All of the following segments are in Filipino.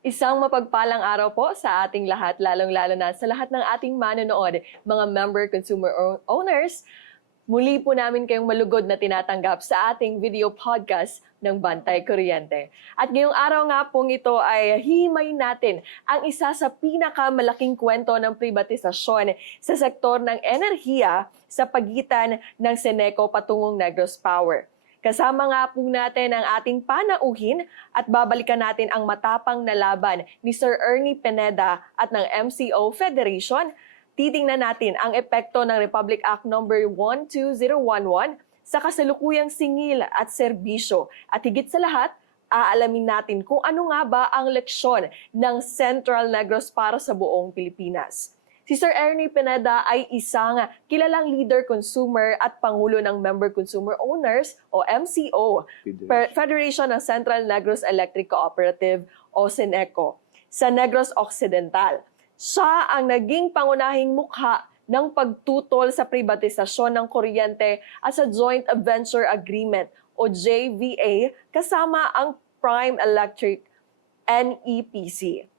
Isang mapagpalang araw po sa ating lahat, lalong-lalo na sa lahat ng ating manonood, mga member consumer owners. Muli po namin kayong malugod na tinatanggap sa ating video podcast ng Bantay Kuryente. At ngayong araw nga pong ito ay hihimay natin ang isa sa pinakamalaking kwento ng privatisasyon sa sektor ng enerhiya sa pagitan ng Seneco patungong Negros Power. Kasama nga po natin ang ating panauhin at babalikan natin ang matapang na laban ni Sir Ernie Pineda at ng MCO Federation. Titingnan natin ang epekto ng Republic Act No. 12011 sa kasalukuyang singil at serbisyo. At higit sa lahat, aalamin natin kung ano nga ba ang leksyon ng Central Negros para sa buong Pilipinas. Si Sir Ernie Pineda ay isang kilalang leader consumer at pangulo ng Member Consumer Owners o MCO, Federation ng Central Negros Electric Cooperative o Seneco, sa Negros Occidental. Siya ang naging pangunahing mukha ng pagtutol sa privatisasyon ng kuryente at sa Joint Venture Agreement o JVA kasama ang Prime Electric NEPC.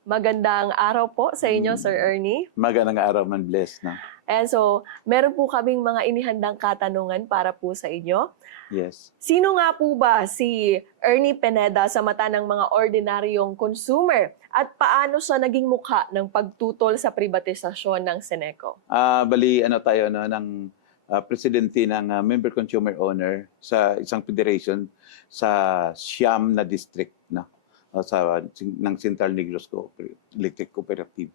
Magandang araw po sa inyo, Sir Ernie. Magandang araw man, bless na. And so, meron po kaming mga inihandang katanungan para po sa inyo. Yes. Sino nga po ba si Ernie Pineda sa mata ng mga ordinaryong consumer? At paano siya naging mukha ng pagtutol sa privatisasyon ng Seneco? Bali, tayo ng presidente ng member consumer owner sa isang federation sa Siam na district na ng Central Negros Electric Cooperative.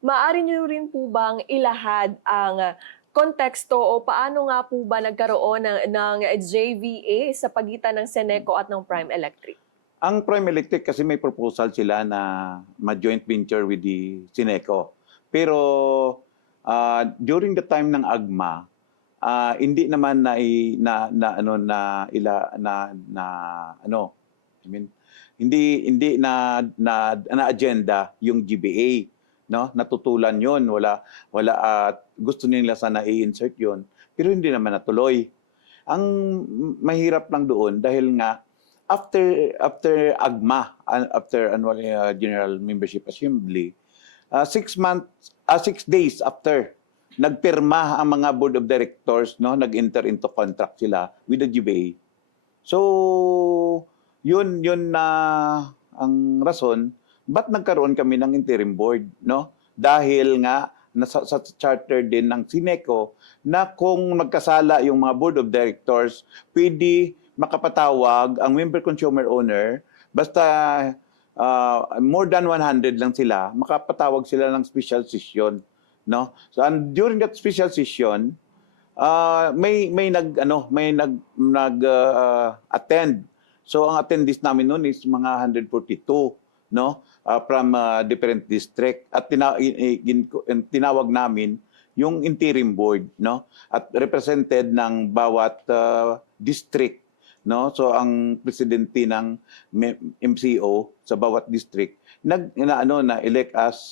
Maaari niyo rin po bang ilahad ang konteksto o paano nga po ba nagkaroon ng JVA sa pagitan ng Seneco at ng Prime Electric? Ang Prime Electric kasi may proposal sila na ma-joint venture with the Seneco. Pero during the time ng AGMA, hindi naman hindi na agenda yung GBA, no? Natutulan yon, wala gusto nila sana i-insert yon, pero hindi naman natuloy. Ang mahirap lang doon dahil nga after AGMA, after annual General Membership Assembly, 6 days after nagpirma ang mga board of directors, no, nag-enter into contract sila with the GBA. So yun na ang rason ba't nagkaroon kami ng interim board, no? Dahil nga sa charter din ng Seneco na kung magkasala yung mga board of directors, pwede makapatawag ang member consumer owner basta more than 100 lang sila, makapatawag sila ng special session, no? So and during that special session, may attend. So ang attendees namin noon is mga 142, no? From different district, at tinawag namin yung interim board, no? At represented ng bawat district, no? So ang presidente ng MCO sa bawat district na-elect as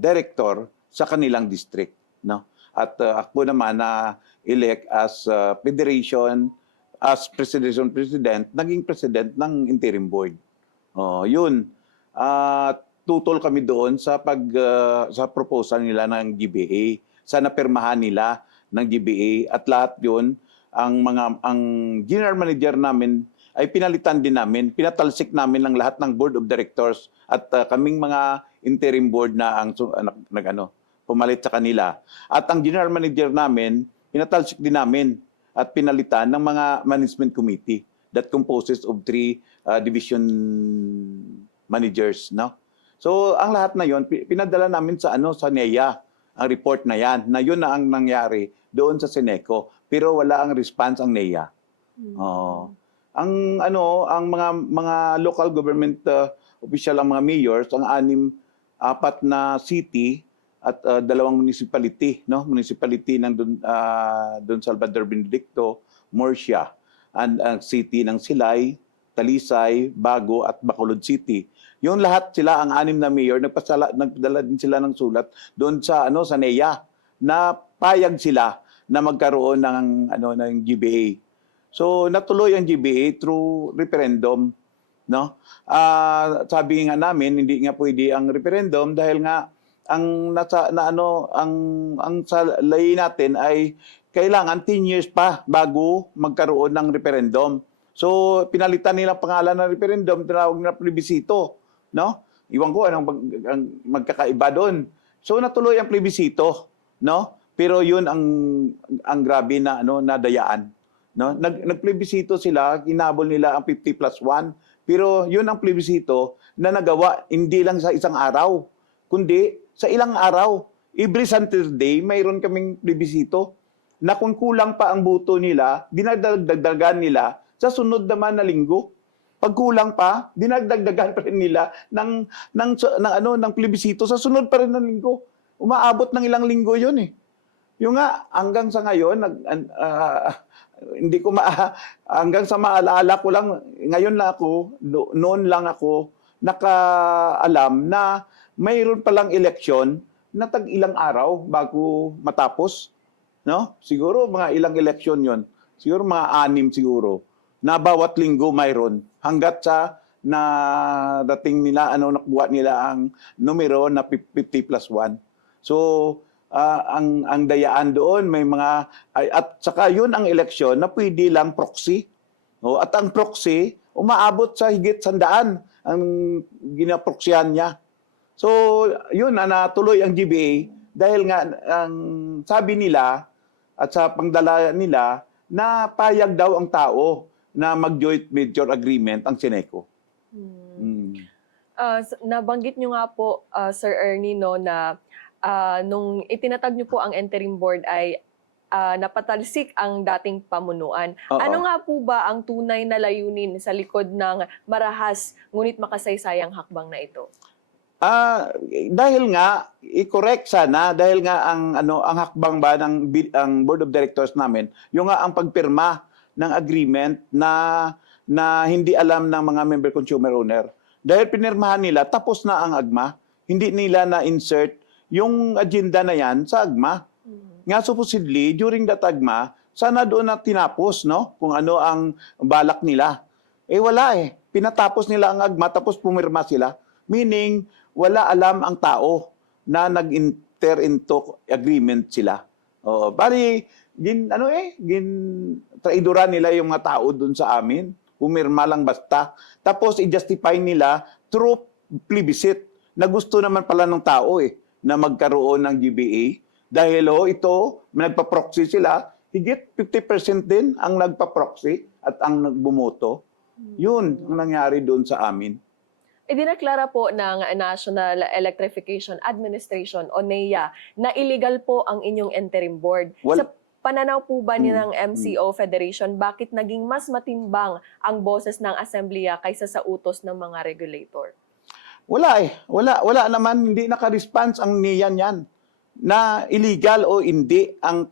director sa kanilang district, no? At ako naman na elect as federation, as president, naging president ng interim board. Yun. Tutol kami doon sa sa proposal nila ng GBA, sa napirmahan nila ng GBA, at lahat yun ang general manager namin ay pinalitan din namin, pinatalsik namin ng lahat ng board of directors at kaming mga interim board na ang pumalit sa kanila. At ang general manager namin, pinatalsik din namin at pinalitan ng mga management committee that composes of 3 division managers, no? So ang lahat na yon pinadala namin sa NEA, ang report na yan, na yun na ang nangyari doon sa Seneco, pero wala ang response ang NEA. Ang mga local government official, ang mga mayors, ang 4 na city at 2 municipality, no? Municipality ng Don Salvador Benedicto, Murcia, and ang city ng Silay, Talisay, Bago at Bacolod City. Yung lahat sila, ang 6 na mayor, nagdala din sila ng sulat doon sa NEA na payag sila na magkaroon ng GBA. So natuloy ang GBA through referendum no? Sabi nga namin hindi nga pwede ang referendum dahil nga ang nasa na ano ang sa lay natin ay kailangan 10 years pa bago magkaroon ng referendum. So pinalitan nila pangalan ng referendum, tinawag na plebisito, no? Iwan ko anong ang magkakaiba doon. So natuloy ang plebisito, no? Pero 'yun ang grabe na nadayaan, no? Nagplebisito sila, kinabol nila ang 50+1, pero 'yun ang plebisito na nagawa hindi lang sa isang araw, kundi sa ilang araw. Every Saturday, mayroon kaming plebisito na kung kulang pa ang boto nila, dinagdagdagan nila sa sunod naman na linggo. Pag kulang pa, dinagdagdagan pa rin nila ng plebisito sa sunod pa rin ng linggo. Umaabot ng ilang linggo 'yun eh. Yung nga hanggang sa ngayon hindi ko hanggang sa maalala ko lang ngayon lang ako noon lang ako nakaalam na mayroon palang eleksyon na tag ilang araw bago matapos, no? Siguro mga ilang eleksyon 'yon. Siguro mga 6 siguro. Na bawat linggo mayroon hangga't sa na dating nila nakuha nila ang numero na 50+1. So ang dayaan doon may mga at saka 'yun ang eleksyon na pwede lang proxy. No? At ang proxy umaabot sa higit 100 ang ginaproksyan niya. So, yun natuloy ang GBA dahil nga ang sabi nila at sa pangdala nila na payag daw ang tao na mag-joint venture agreement ang Seneco. Nabanggit nyo nga po, Sir Ernie, no, na nung itinatag nyo po ang interim board ay napatalsik ang dating pamunuan. Oo. Ano nga po ba ang tunay na layunin sa likod ng marahas ngunit makasaysayang hakbang na ito? Dahil nga i-correct sana dahil nga ang hakbang ba ng ang board of directors namin yung nga ang pagpirma ng agreement na hindi alam ng mga member consumer owner. Dahil pinirmahan nila tapos na ang AGMA, hindi nila na-insert yung agenda na yan sa AGMA. Nga supposedly during that AGMA sana doon na tinapos, no, kung ano ang balak nila. Wala eh. Pinatapos nila ang AGMA tapos pumirma sila. Meaning wala alam ang tao na nag-enter into agreement sila. Bali, traidoran nila yung mga tao dun sa amin. Pumirma lang basta. Tapos i-justify nila through plebiscite na gusto naman pala ng tao na magkaroon ng GBA. Dahil ito, nagpa-proxy sila, higit 50% din ang nagpa-proxy at ang nagbumoto. Yun ang nangyari doon sa amin. Idineklara po ng National Electrification Administration o NEA na illegal po ang inyong interim board. Sa pananaw po ba ng MCO Federation, bakit naging mas matimbang ang boses ng Assemblea kaysa sa utos ng mga regulator? Wala eh. Wala naman. Hindi naka-response ang NEA niyan na illegal o hindi ang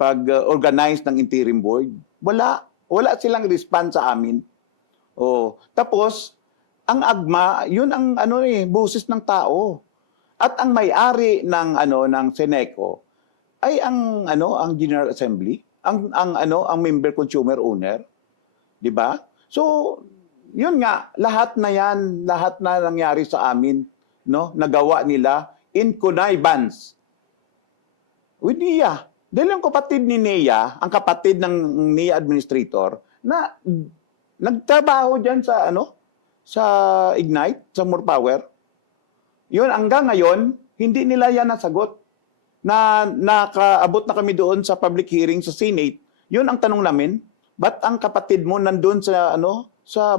pag-organize ng interim board. Wala silang response sa amin. Tapos ang AGMA, 'yun ang boses ng tao. At ang may-ari ng Seneco ay ang General Assembly, ang member consumer owner, 'di ba? So, 'yun nga, lahat na nangyari sa amin, no? Nagawa nila in connivance with NEA. Dahil ang kapatid ni NEA, ang kapatid ng NEA administrator na nagtrabaho diyan sa Ignite, sa More Power. Yun, hanggang ngayon, hindi nila yan nasagot. Nakaabot na kami doon sa public hearing sa Senate. Yun ang tanong namin, ba't ang kapatid mo nandun sa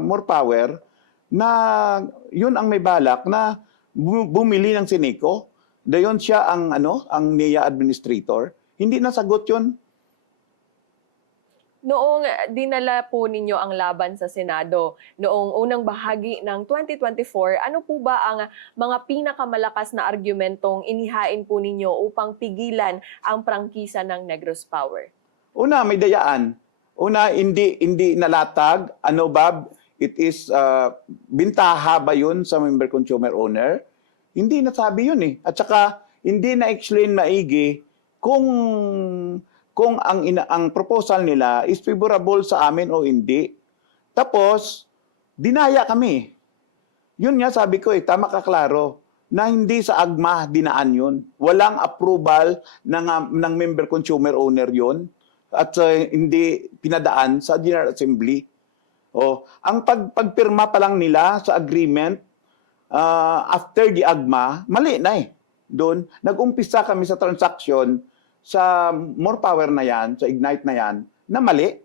More Power na yun ang may balak na bumili ng Seneco? Dayon siya ang NEA administrator. Hindi nasagot yun. Noong dinala po ninyo ang laban sa Senado, noong unang bahagi ng 2024, ano po ba ang mga pinakamalakas na argumentong inihain po ninyo upang pigilan ang prangkisa ng Negros Power? Una, may dayaan. Una, hindi nalatag. Ano ba? It is, bintaha ba yun sa member consumer owner? Hindi nasabi yun eh. At saka, hindi na-explain maigi kung kung ang proposal nila is favorable sa amin o hindi. Tapos, dinaya kami. Yun nga sabi ko tama ka klaro, na hindi sa AGMA dinaan yun. Walang approval ng member consumer owner yun at hindi pinadaan sa General Assembly. Ang pagpirma pa lang nila sa agreement after the AGMA, mali na Doon, nag-umpisa kami sa transaction sa More Power na yan, sa Ignite na yan, na mali.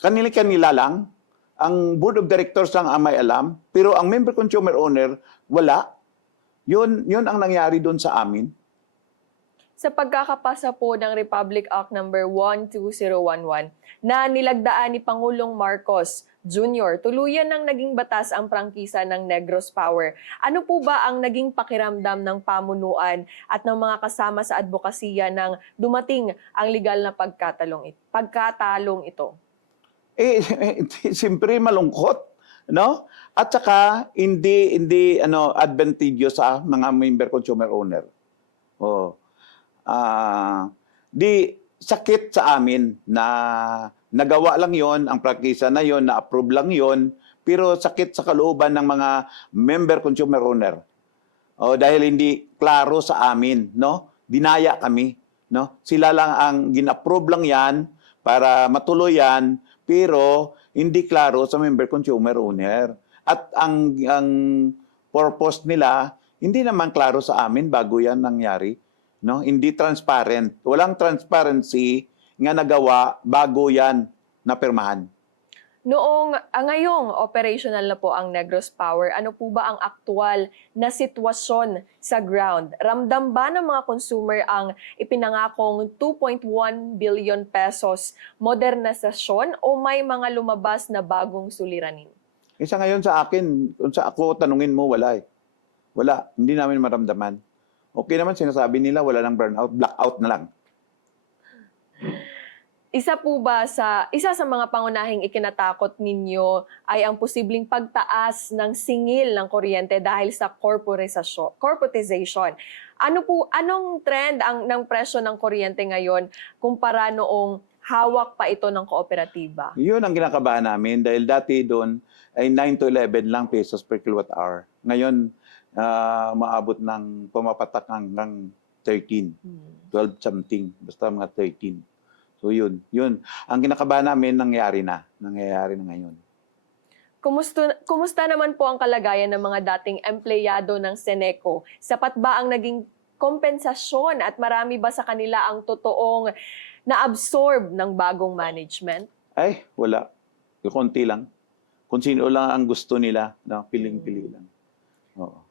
Kanila lang. Ang board of directors lang ang may alam, pero ang member consumer owner, wala. Yun ang nangyari doon sa amin. Sa pagkakapasa po ng Republic Act number 12011 na nilagdaan ni Pangulong Marcos Jr., tuluyan ng naging batas ang prangkisa ng Negros Power. Ano po ba ang naging pakiramdam ng pamunuan at ng mga kasama sa advokasya nang dumating ang legal na pagkatalong ito? Siyempre malungkot, no? At saka hindi advantageous sa mga member consumer owner. Di sakit sa amin na nagawa lang 'yon, ang prangkisa na 'yon, na-approve lang 'yon, pero sakit sa kalooban ng mga member consumer owner. Dahil hindi klaro sa amin, no? Dinaya kami, no? Sila lang ang gin-approve lang 'yan para matuloy 'yan, pero hindi klaro sa member consumer owner. At ang purpose nila hindi naman klaro sa amin bago 'yan nangyari, no? Hindi transparent. Walang transparency nga nagawa bago 'yan napirmahan. Ngayong operational na po ang Negros Power, ano po ba ang aktual na sitwasyon sa ground? Ramdam ba ng mga consumer ang ipinangakong 2.1 billion pesos modernisasyon o may mga lumabas na bagong suliranin? Isa ngayon sa akin, kung sa ako tanungin mo, wala Wala, hindi namin maramdaman. Okay naman sinasabi nila, wala nang burnout, blackout na lang. Isa sa mga pangunahing ikinatakot ninyo ay ang posibleng pagtaas ng singil ng kuryente dahil sa corporatization. Anong trend ng presyo ng kuryente ngayon kumpara noong hawak pa ito ng kooperatiba? Yun ang kinakabahan namin dahil dati doon ay 9 to 11 lang pesos per kilowatt hour. Ngayon, maabot ng pumapatak hanggang 13, 12 something, basta mga 13. So yun. Ang kinakabahan namin nangyayari na ngayon. Kumusta naman po ang kalagayan ng mga dating empleyado ng Seneco? Sapat ba ang naging kompensasyon at marami ba sa kanila ang totoong na-absorb ng bagong management? Ay, wala. Konti lang. Kung sino lang ang gusto nila, piling-pili lang. Oo.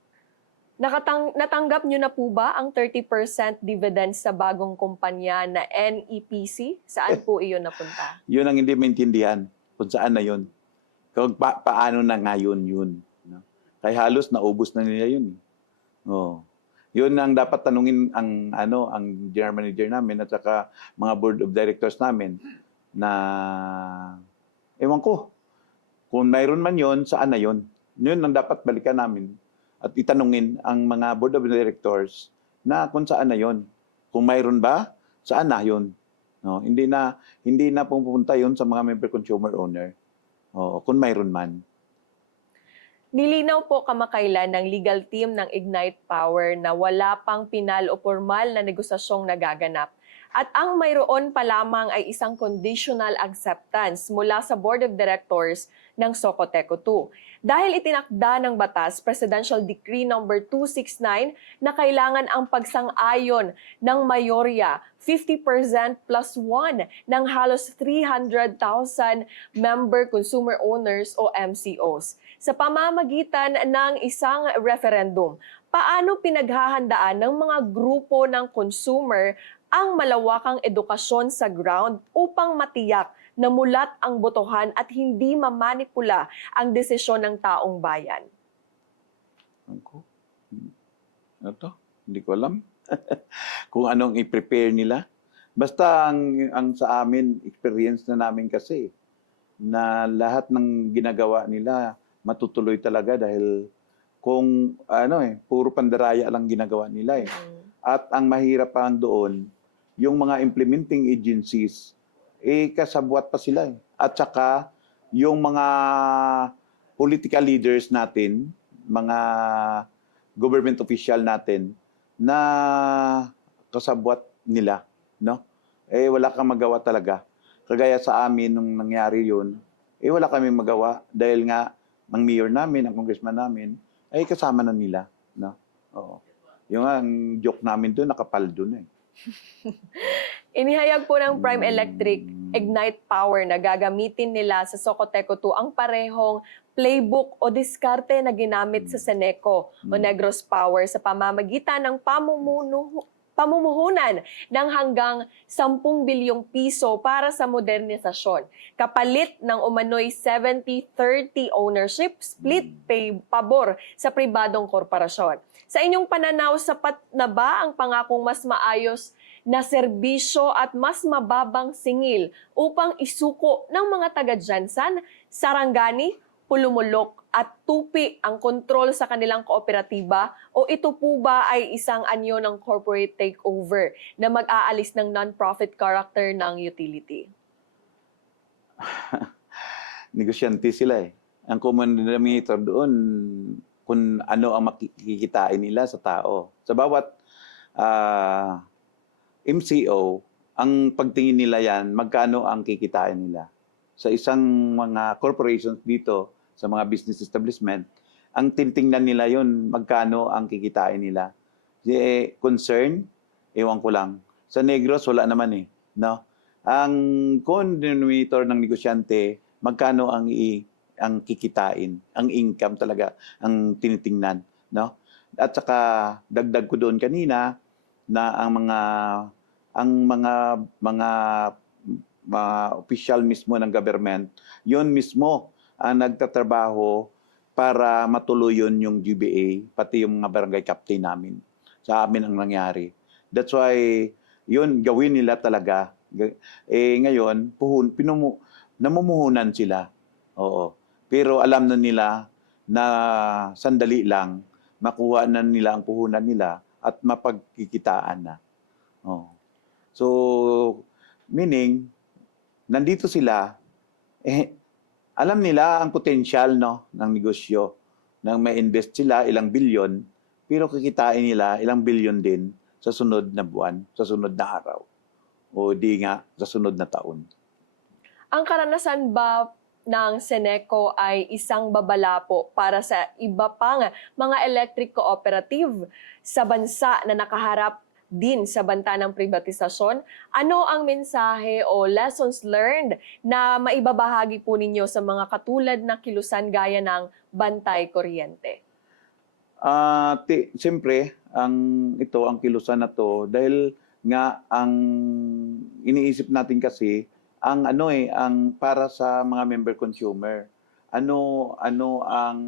Natanggap nyo na po ba ang 30% dividends sa bagong kumpanya na NEPC? Saan po iyon napunta? Yun ang hindi maintindihan kung saan na yun. Kung paano na ngayon yun. No? Kaya halos naubos na nila yun. Yun ang dapat tanungin ang general manager namin at saka mga board of directors namin na ewan ko. Kung mayroon man yun, saan na yun? Yun ang dapat balikan namin. At itanungin ang mga board of directors na kung saan na yon. Kung mayroon ba, saan na yon. No, hindi na pupunta yon sa mga member consumer owner. Kung mayroon man. Nilinaw po kamakailan ng legal team ng Ignite Power na wala pang pinal o formal na negosasyong nagaganap. At ang mayroon pa lamang ay isang conditional acceptance mula sa Board of Directors ng Socoteco 2. Dahil itinakda ng batas, Presidential Decree No. 269 na kailangan ang pagsang-ayon ng mayorya 50% plus 1 ng halos 300,000 member consumer owners o MCOs. Sa pamamagitan ng isang referendum, paano pinaghahandaan ng mga grupo ng consumer ang malawakang edukasyon sa ground upang matiyak na mulat ang botohan at hindi mamanipula ang desisyon ng taong bayan? Hindi ko alam kung anong i-prepare nila. Basta ang sa amin, experience na namin kasi na lahat ng ginagawa nila matutuloy talaga dahil kung puro pandaraya lang ginagawa nila. At ang mahirap pa doon, yung mga implementing agencies, kasabwat pa sila. At saka, yung mga political leaders natin, mga government official natin, na kasabwat nila, no? Wala kang magawa talaga. Kagaya sa amin, nung nangyari yun, wala kaming magawa dahil nga, ang mayor namin, ang congressman namin, ay kasama na nila, no? Oo. Yung ang joke namin doon, nakapal doon. Inihayag po ng Prime Electric Ignite Power na gagamitin nila sa Socoteco 2 ang parehong playbook o diskarte na ginamit sa Seneco o Negros Power sa pamamagitan ng pamumuhunan ng hanggang 10 bilyong piso para sa modernisasyon. Kapalit ng umano'y 70-30 ownership split pabor sa pribadong korporasyon. Sa inyong pananaw, sapat na ba ang pangakong mas maayos na serbisyo at mas mababang singil upang isuko ng mga taga-Jansan, Sarangani, Pulumulok at Tupi ang kontrol sa kanilang kooperatiba o ito po ba ay isang anyo ng corporate takeover na mag-aalis ng non-profit character ng utility? Negosyante sila Ang common denominator doon kung ano ang makikitain nila sa tao. Sa bawat MCO, ang pagtingin nila yan, magkano ang kikitain nila. Sa isang mga corporations dito, sa mga business establishment, ang tinitingnan nila yon magkano ang kikitain nila. Concern, ewan ko lang. Sa Negros, wala naman no? Ang common denominator ng negosyante, magkano ang kikitain, ang income talaga, ang tinitingnan. No? At saka, dagdag ko doon kanina, na ang mga official mismo ng government, yun mismo ang nagtatrabaho para matuloy yun yung GBA, pati yung mga barangay captain namin. Sa amin ang nangyari. That's why, yun, gawin nila talaga. Ngayon, namumuhunan sila. Oo. Pero alam na nila na sandali lang, makuha na nila ang puhunan nila at mapagkikitaan na. Oh. So, meaning, nandito sila, alam nila ang potential ng negosyo. Nang may invest sila, ilang bilyon, pero kikitain nila ilang bilyon din sa sunod na buwan, sa sunod na araw. O di nga, sa sunod na taon. Ang karanasan ba ng Seneco ay isang babala po para sa iba pang mga electric cooperative sa bansa na nakaharap din sa banta ng privatisasyon? Ano ang mensahe o lessons learned na maibabahagi po ninyo sa mga katulad na kilusan gaya ng bantay kuryente? Siyempre, ang kilusan na to dahil nga ang iniisip natin kasi ang ang para sa mga member consumer. Ano ang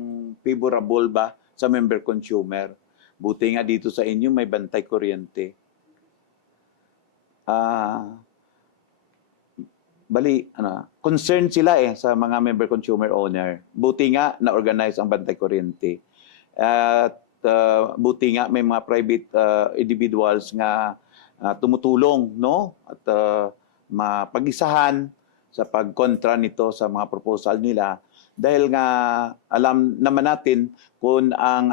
favorable ba sa member consumer? Buti nga dito sa inyo may bantay kuryente. Concerned sila sa mga member consumer owner. Buti nga na-organize ang bantay kuryente. At buti nga may mga private individuals nga tumutulong, no? At mapag-isahan sa pagkontra nito sa mga proposal nila dahil nga alam naman natin kung ang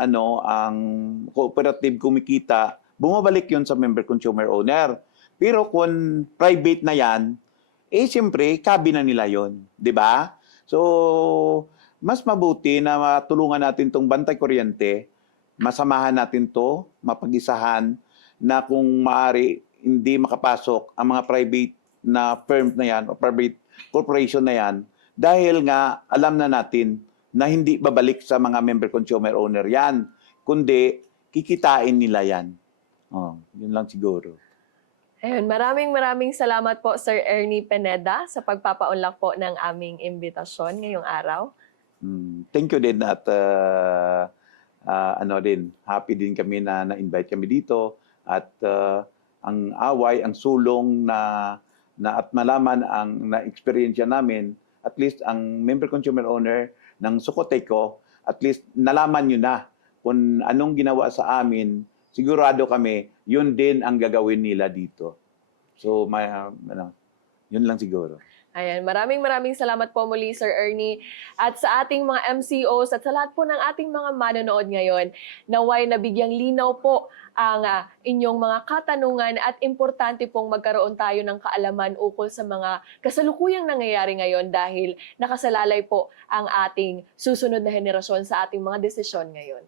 cooperative kumikita, bumabalik 'yon sa member consumer owner. Pero kung private na 'yan, siyempre kabi na nila 'yon, 'di ba? So mas mabuti na matulungan natin tong bantay kuryente, masamahan natin 'to, mapag-isahan na kung maaari hindi makapasok ang mga private na firm na yan o private corporation na yan dahil nga alam na natin na hindi babalik sa mga member consumer owner yan, kundi kikitain nila yan. Yun lang siguro. Ayun, maraming salamat po Sir Ernie Pineda sa pagpapaunlak po ng aming imbitasyon ngayong araw. Thank you din at happy din kami na na-invite kami dito at ang away, ang sulong na at malaman ang na-experience namin, at least ang member consumer owner ng Socoteco, at least nalaman nyo na kung anong ginawa sa amin, sigurado kami, yun din ang gagawin nila dito. So, yun lang siguro. Ayan, maraming salamat po muli, Sir Ernie. At sa ating mga MCOs at sa lahat po ng ating mga manonood ngayon, naway nabigyang linaw po ang inyong mga katanungan at importante pong magkaroon tayo ng kaalaman ukol sa mga kasalukuyang nangyayari ngayon dahil nakasalalay po ang ating susunod na henerasyon sa ating mga desisyon ngayon.